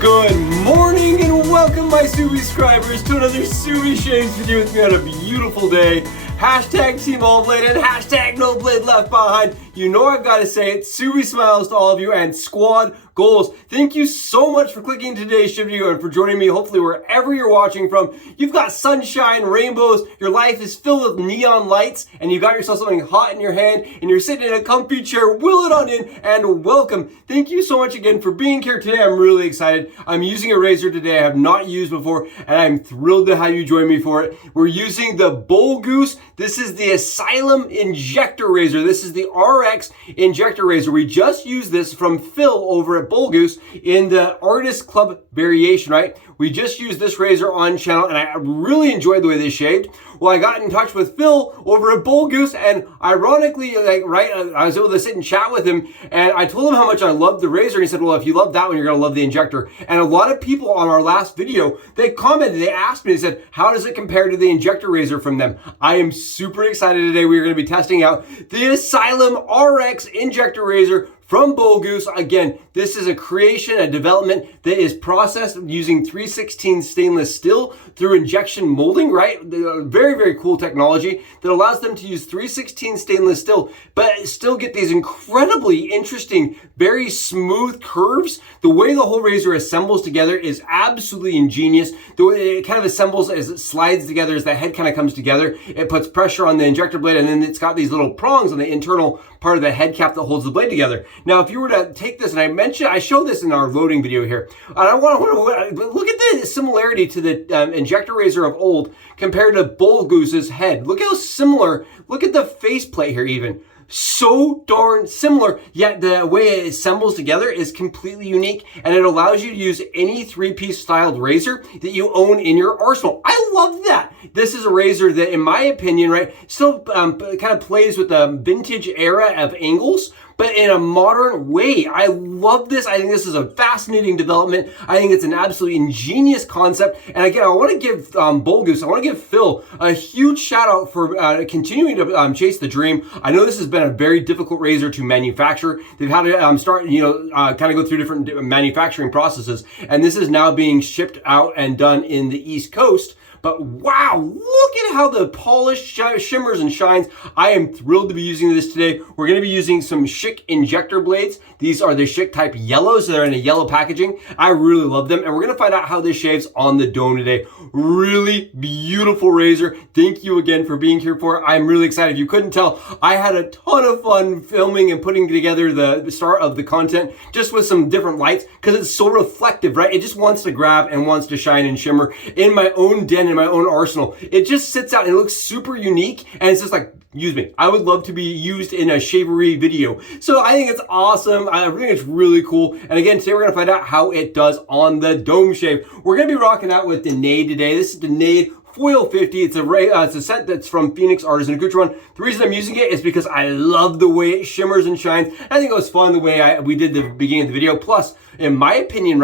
Good morning and welcome my subscribers to another Shaves video with me on a beautiful day. Hashtag Team All Blade and hashtag No Blade Left Behind. You know I've got to say it. Subi smiles to all of you and squad goals. Thank you so much for clicking today's video and for joining me, hopefully wherever you're watching from. You've got sunshine, rainbows, your life is filled with neon lights, and you got yourself something hot in your hand, and you're sitting in a comfy chair. Will it on in and welcome. Thank you so much again for being here today. I'm really excited. I'm using a razor today I have not used before, and I'm thrilled to have you join me for it. We're using the Bullgoose. This is the Asylum Injector razor. This is the RX Injector razor. We just used this from Phil over at Bullgoose in the Artist Club variation, right? We just used this razor on channel and I really enjoyed the way they shaved. Well, I got in touch with Phil over at Bullgoose and ironically, I was able to sit and chat with him and I told him how much I loved the razor. And he said, well, if you love that one, you're going to love the injector. And a lot of people on our last video, they commented, they asked me, they said, how does it compare to the injector razor from them? I am super excited today. We're going to be testing out the Asylum RX Injector razor from Bullgoose. Again, this is a creation, a development that is processed using 316 stainless steel through injection molding, right? Very, very cool technology that allows them to use 316 stainless steel, but still get these incredibly interesting, very smooth curves. The way the whole razor assembles together is absolutely ingenious. The way it kind of assembles as it slides together, as the head kind of comes together, it puts pressure on the injector blade, and then it's got these little prongs on the internal part of the head cap that holds the blade together. Now, if you were to take this, and I showed this in our loading video here, and I want to look at the similarity to the injector razor of old compared to Bullgoose's head. Look how similar, look at the faceplate here even. So darn similar, yet the way it assembles together is completely unique, and it allows you to use any three-piece styled razor that you own in your arsenal. I love that. This is a razor that, in my opinion, right, still kind of plays with the vintage era of angles, but in a modern way. I love this. I think this is a fascinating development. I think it's an absolutely ingenious concept. And again, I want to give Bullgoose, I want to give Phil a huge shout out for continuing to chase the dream. I know this has been a very difficult razor to manufacture. They've had to start, kind of go through different manufacturing processes. And this is now being shipped out and done in the East Coast. But wow, look at how the polish shimmers and shines. I am thrilled to be using this today. We're going to be using some Schick injector blades. These are the Schick type yellows. They're in a yellow packaging. I really love them. And we're going to find out how this shaves on the dome today. Really beautiful razor. Thank you again for being here for it. I'm really excited. If you couldn't tell, I had a ton of fun filming and putting together the start of the content just with some different lights because it's so reflective, right? It just wants to grab and wants to shine and shimmer in my own den, in my own arsenal. It just sits out and it looks super unique, and it's just like, use me. I would love to be used in a shavery video. So I think it's awesome. I think it's really cool. And again, today we're gonna find out how it does on the dome shave. We're gonna be rocking out with Denaid today. This is Denaid Foil 50. It's a set that's from Phoenix Artisan Accoutrements. The reason I'm using it is because I love the way it shimmers and shines. I think it was fun the way we did the beginning of the video. Plus, in my opinion,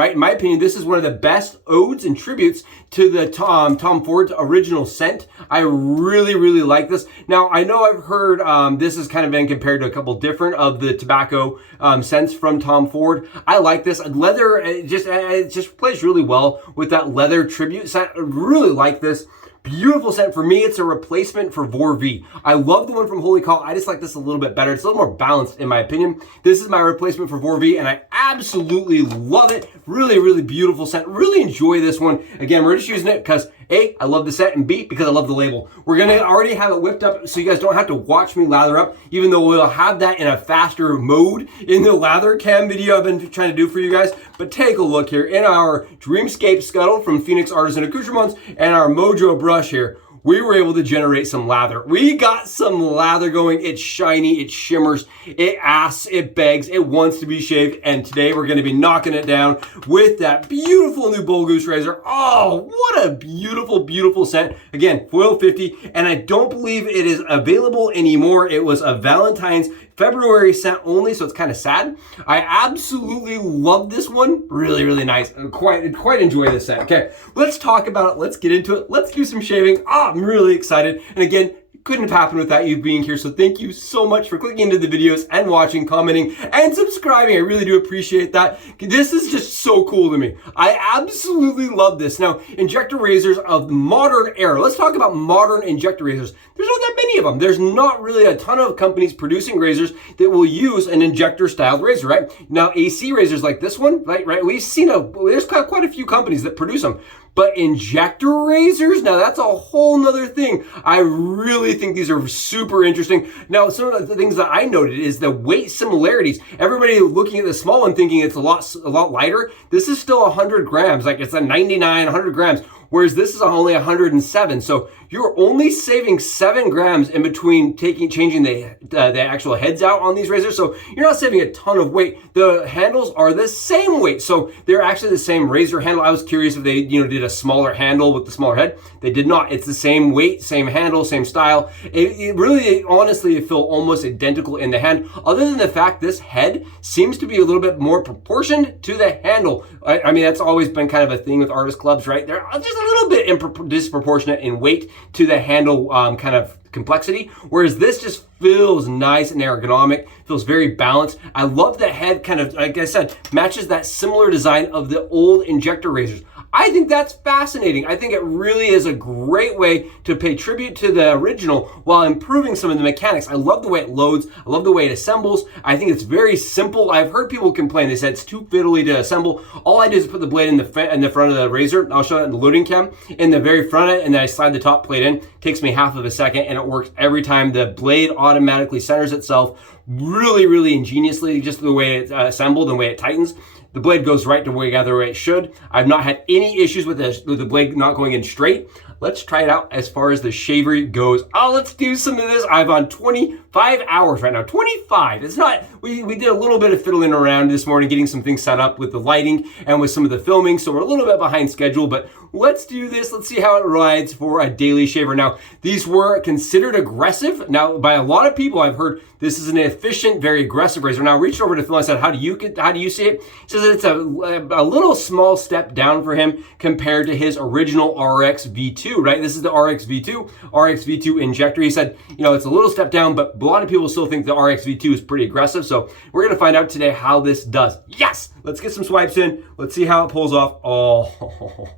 this is one of the best odes and tributes to the Tom Ford's original scent. I really, really like this. Now, I know I've heard this has kind of been compared to a couple different of the tobacco scents from Tom Ford. I like this. Leather, it just plays really well with that leather tribute scent. I really like this. Beautiful scent. For me, it's a replacement for Vorv. I love the one from Holy Call. I just like this a little bit better. It's a little more balanced in my opinion. This is my replacement for Vorv, and I absolutely love it. Really, really beautiful scent. Really enjoy this one. Again, we're just using it because A, I love the scent, and B, because I love the label. We're going to already have it whipped up so you guys don't have to watch me lather up, even though we'll have that in a faster mode in the lather cam video I've been trying to do for you guys. But take a look here in our Dreamscape Scuttle from Phoenix Artisan Accoutrements and our Mojo brush here. We were able to generate some lather. We got some lather going. It's shiny, it shimmers, it asks, it begs, it wants to be shaved. And today we're gonna be knocking it down with that beautiful new Bullgoose razor. Oh, what a beautiful, beautiful scent. Again, Foil 50, and I don't believe it is available anymore. It was a Valentine's February scent only, so it's kind of sad. I absolutely love this one. Really, really nice. I quite enjoy this scent. Okay, let's talk about it. Let's get into it. Let's do some shaving. Oh, I'm really excited. And again, couldn't have happened without you being here. So thank you so much for clicking into the videos and watching, commenting, and subscribing. I really do appreciate that. This is just so cool to me. I absolutely love this. Now, injector razors of the modern era. Let's talk about modern injector razors. There's not that many of them. There's not really a ton of companies producing razors that will use an injector styled razor, right? Now, AC razors like this one, right? We've seen there's quite a few companies that produce them. But injector razors, now that's a whole nother thing. I really think these are super interesting. Now, some of the things that I noted is the weight similarities. Everybody looking at the small one thinking it's a lot lighter. This is still 100 grams, like it's a 99, 100 grams. Whereas this is only 107. So you're only saving 7 grams in between changing the actual heads out on these razors. So you're not saving a ton of weight. The handles are the same weight. So they're actually the same razor handle. I was curious if they, did a smaller handle with the smaller head. They did not. It's the same weight, same handle, same style. It really, honestly, it feel almost identical in the hand. Other than the fact this head seems to be a little bit more proportioned to the handle. I mean, that's always been kind of a thing with artist clubs, right? They're just a little bit disproportionate in weight to the handle kind of complexity, whereas this just feels nice and ergonomic, feels very balanced. I love the head kind of, like I said, matches that similar design of the old injector razors. I think that's fascinating. I think it really is a great way to pay tribute to the original while improving some of the mechanics. I love the way it loads. I love the way it assembles. I think it's very simple. I've heard people complain. They said it's too fiddly to assemble. All I do is put the blade in the front of the razor. I'll show that in the loading cam. In the very front of it, and then I slide the top plate in. It takes me half of a second, and it works every time. The blade automatically centers itself really, really ingeniously, just the way it's assembled and the way it tightens. The blade goes right to where it should. I've not had any issues with the blade not going in straight. Let's try it out as far as the shaver goes. Oh, let's do some of this. I've on 25 hours right now. 25. It's not, we did a little bit of fiddling around this morning, getting some things set up with the lighting and with some of the filming. So we're a little bit behind schedule, but let's do this. Let's see how it rides for a daily shaver. Now, these were considered aggressive. Now, by a lot of people, I've heard this is an efficient, very aggressive razor. Now, I reached over to Phil and I said, how do you see it? He says it's a little small step down for him compared to his original RX V2, right? This is the RX V2 injector. He said, it's a little step down, but a lot of people still think the RX V2 is pretty aggressive. So we're going to find out today how this does. Yes! Let's get some swipes in. Let's see how it pulls off. Oh,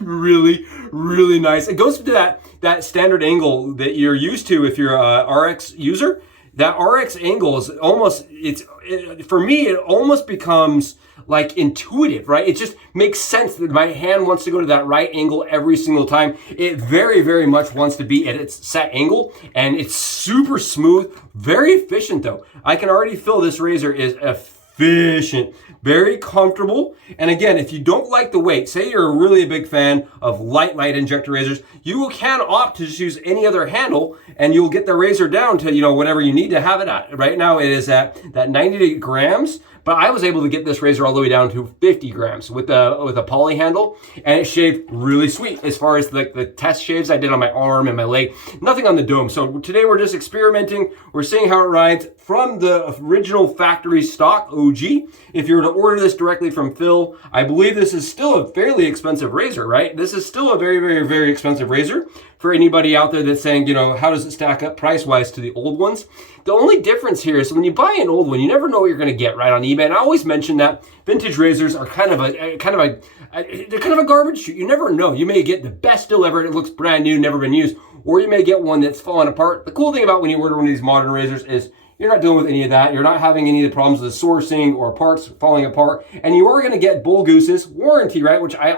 really, really nice. It goes to that standard angle that you're used to if you're a RX user. That RX angle is almost, for me, it almost becomes like intuitive, right? It just makes sense that my hand wants to go to that right angle every single time. It very, very much wants to be at its set angle, and it's super smooth, very efficient though. I can already feel this razor is efficient, very comfortable. And again, if you don't like the weight, say you're really a big fan of light injector razors, you can opt to just use any other handle and you'll get the razor down to, whatever you need to have it at. Right now it is at that 90 grams, but I was able to get this razor all the way down to 50 grams with a poly handle, and it shaved really sweet as far as the test shaves I did on my arm and my leg. Nothing on the dome. So today we're just experimenting. We're seeing how it rides from the original factory stock OG. If you were to order this directly from Phil, I believe this is still a fairly expensive razor, right? This is still a very, very, very expensive razor for anybody out there that's saying, how does it stack up price-wise to the old ones? The only difference here is when you buy an old one, you never know what you're going to get right on eBay. And I always mention that vintage razors are kind of a garbage chute. You never know. You may get the best deal ever. It looks brand new, never been used, or you may get one that's fallen apart. The cool thing about when you order one of these modern razors is you're not dealing with any of that. You're not having any of the problems with the sourcing or parts falling apart. And you are going to get Bullgoose's warranty, right? Which I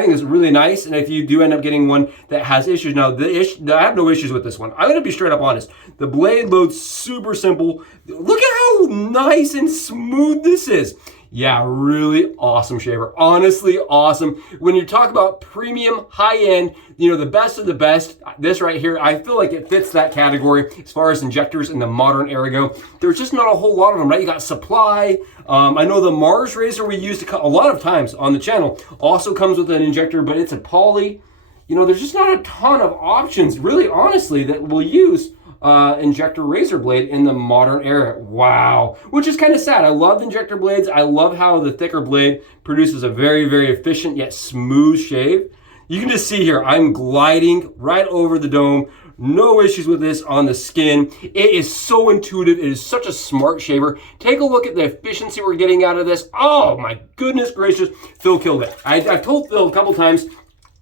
think is really nice. And if you do end up getting one that has issues, now I have no issues with this one. I'm going to be straight up honest. The blade loads super simple. Look at how nice and smooth this is. Yeah, really awesome shaver. Honestly, awesome. When you talk about premium, high-end, the best of the best, this right here, I feel like it fits that category as far as injectors in the modern era go. There's just not a whole lot of them, right? You got Supply. I know the Mars razor we used a lot of times on the channel also comes with an injector, but it's a poly. There's just not a ton of options, really, honestly, that we'll use injector razor blade in the modern era. Wow. Which is kind of sad. I love injector blades. I love how the thicker blade produces a very, very efficient yet smooth shave. You can just see here, I'm gliding right over the dome. No issues with this on the skin. It is so intuitive. It is such a smart shaver. Take a look at the efficiency we're getting out of this. Oh my goodness gracious. Phil killed it. I've told Phil a couple times,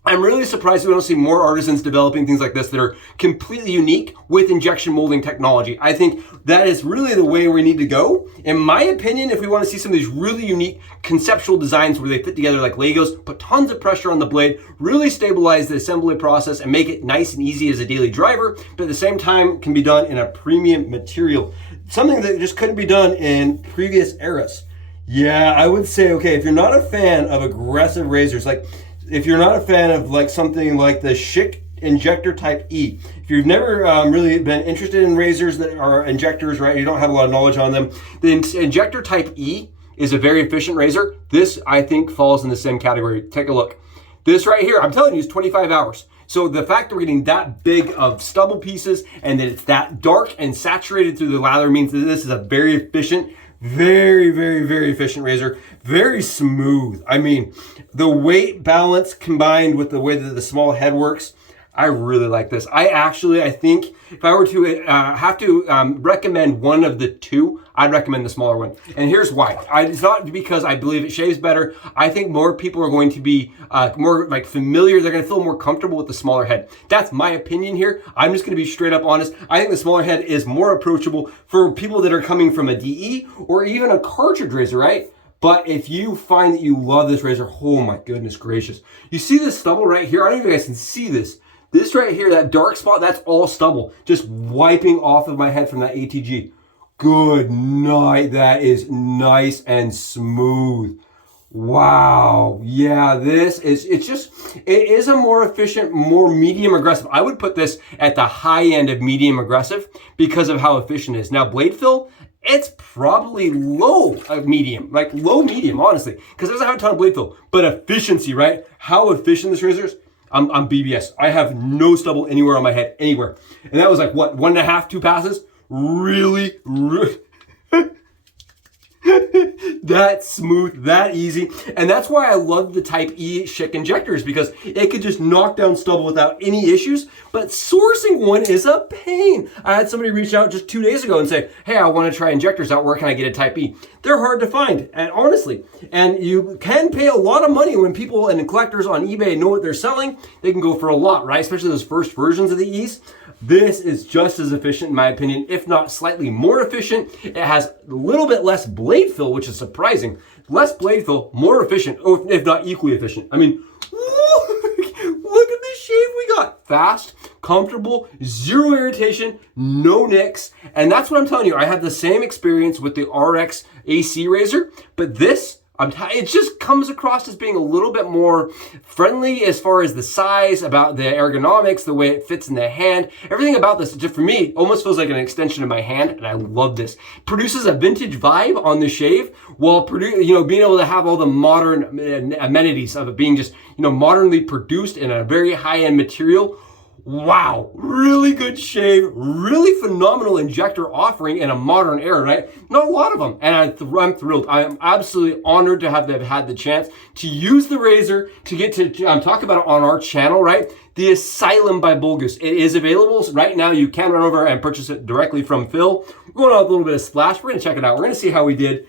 I'm really surprised we don't see more artisans developing things like this that are completely unique with injection molding technology. I think that is really the way we need to go. In my opinion, if we want to see some of these really unique conceptual designs where they fit together like Legos, put tons of pressure on the blade, really stabilize the assembly process and make it nice and easy as a daily driver, but at the same time can be done in a premium material. Something that just couldn't be done in previous eras. Yeah, I would say, okay, if you're not a fan of aggressive razors, like if you're not a fan of like something like the Schick Injector Type E, if you've never really been interested in razors that are injectors, right, you don't have a lot of knowledge on them, the Injector Type E is a very efficient razor. This, I think, falls in the same category. Take a look. This right here, I'm telling you, is 25 hours. So the fact that we're getting that big of stubble pieces and that it's that dark and saturated through the lather means that this is a very efficient, very, very, very efficient razor. Very smooth. I mean, the weight balance combined with the way that the small head works, I really like this. I think if I were to have to recommend one of the two, I'd recommend the smaller one. And here's why. It's not because I believe it shaves better. I think more people are going to be more like familiar. They're going to feel more comfortable with the smaller head. That's my opinion here. I'm just going to be straight up honest. I think the smaller head is more approachable for people that are coming from a DE or even a cartridge razor, right? But if you find that you love this razor, oh my goodness gracious. You see this stubble right here? I don't know if you guys can see this. This right here, that dark spot, that's all stubble. Just wiping off of my head from that ATG. Good night. That is nice and smooth. Wow. Yeah, it is a more efficient, more medium aggressive. I would put this at the high end of medium aggressive because of how efficient it is. Now, blade fill, it's probably low medium, like low medium, honestly, because it doesn't have a ton of blade fill. But efficiency, right? How efficient this razor is. I'm BBS. I have no stubble anywhere on my head, anywhere. And that was like, what, 1.5, 2 passes? Really? That smooth, that easy. And that's why I love the Type E Schick injectors, because it could just knock down stubble without any issues. But sourcing one is a pain. I had somebody reach out just 2 days ago and say, hey, I want to try injectors out. Where can I get a Type E? They're hard to find, and honestly. And you can pay a lot of money when people and collectors on eBay know what they're selling. They can go for a lot, right? Especially those first versions of the E's. This is just as efficient, in my opinion, if not slightly more efficient. It has a little bit less blade fill, which is surprising. Less blade fill, more efficient, if not equally efficient. I mean, look at this shave we got. Fast, comfortable, zero irritation, no nicks. And that's what I'm telling you. I had the same experience with the RX AC razor, but this, it just comes across as being a little bit more friendly as far as the size, about the ergonomics, the way it fits in the hand. Everything about this, just for me, almost feels like an extension of my hand, and I love this. Produces a vintage vibe on the shave while being able to have all the modern amenities of it being just modernly produced in a very high-end material. Wow, really good shave, really phenomenal injector offering in a modern era, right? Not a lot of them, and I'm thrilled. I am absolutely honored to have had the chance to use the razor, to get to talk about it on our channel, right? The Asylum by Bullgoose. It is available right now. You can run over and purchase it directly from Phil. We're going on a little bit of splash. We're going to check it out. We're going to see how we did.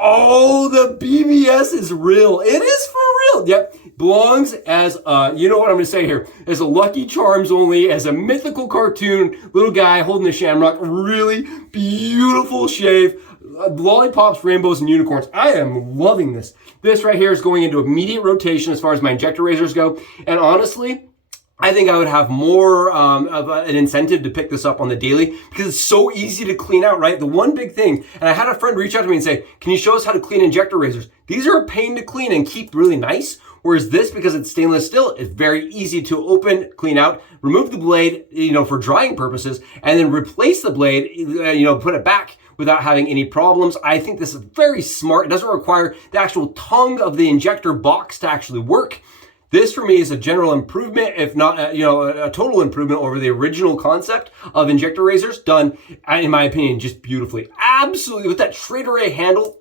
Oh, the BBS is real. It is for real. Yep. Belongs as, you know what I'm going to say here, as a Lucky Charms only, as a mythical cartoon, little guy holding a shamrock. Really beautiful shave. Lollipops, rainbows, and unicorns. I am loving this. This right here is going into immediate rotation as far as my injector razors go. And honestly, I think I would have more of an incentive to pick this up on the daily because it's so easy to clean out, right? The one big thing, and I had a friend reach out to me and say, can you show us how to clean injector razors? These are a pain to clean and keep really nice. Whereas this, because it's stainless steel, is very easy to open, clean out, remove the blade, for drying purposes, and then replace the blade, put it back without having any problems. I think this is very smart. It doesn't require the actual tongue of the injector box to actually work. This for me is a general improvement, if not, a total improvement over the original concept of injector razors, done, in my opinion, just beautifully. Absolutely, with that straight array handle.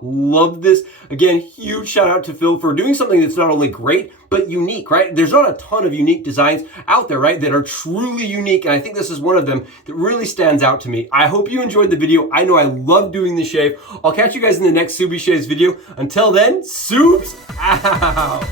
Love this. Again, huge shout out to Phil for doing something that's not only great, but unique, right? There's not a ton of unique designs out there, right, that are truly unique, and I think this is one of them that really stands out to me. I hope you enjoyed the video. I know I love doing the shave. I'll catch you guys in the next Subi Shaves video. Until then, Subs out!